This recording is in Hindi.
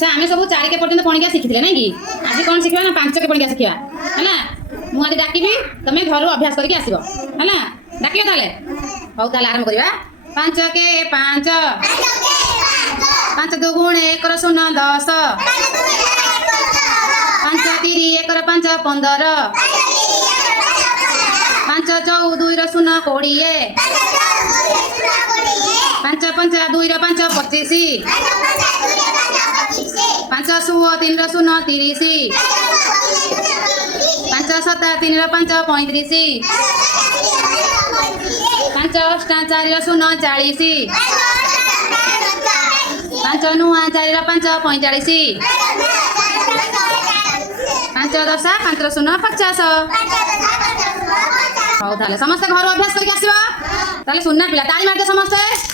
अच्छा आम सब 4 के पर्यटन पणिका शिखी ना कि आज कौन शिखा ना 5 के पणिका शिखा है मुझे डाकि तुम घर अभ्यास करके आसब है डाक हौ आरंभ करवा 5 के 5 5 2 1 शून्य 10 5 3 1 5 15 5 4 2 शून्य 20 5 5 2 5 25 5 6 3 शून्य 30 5 7 3 5 35 5 8 4 शून्य 40 5 9 4 5 45 5 10 5 शून्य 50 हौ समस्त घर अभ्यास करके आसवा सुनना पिला ताली मार समस्ते।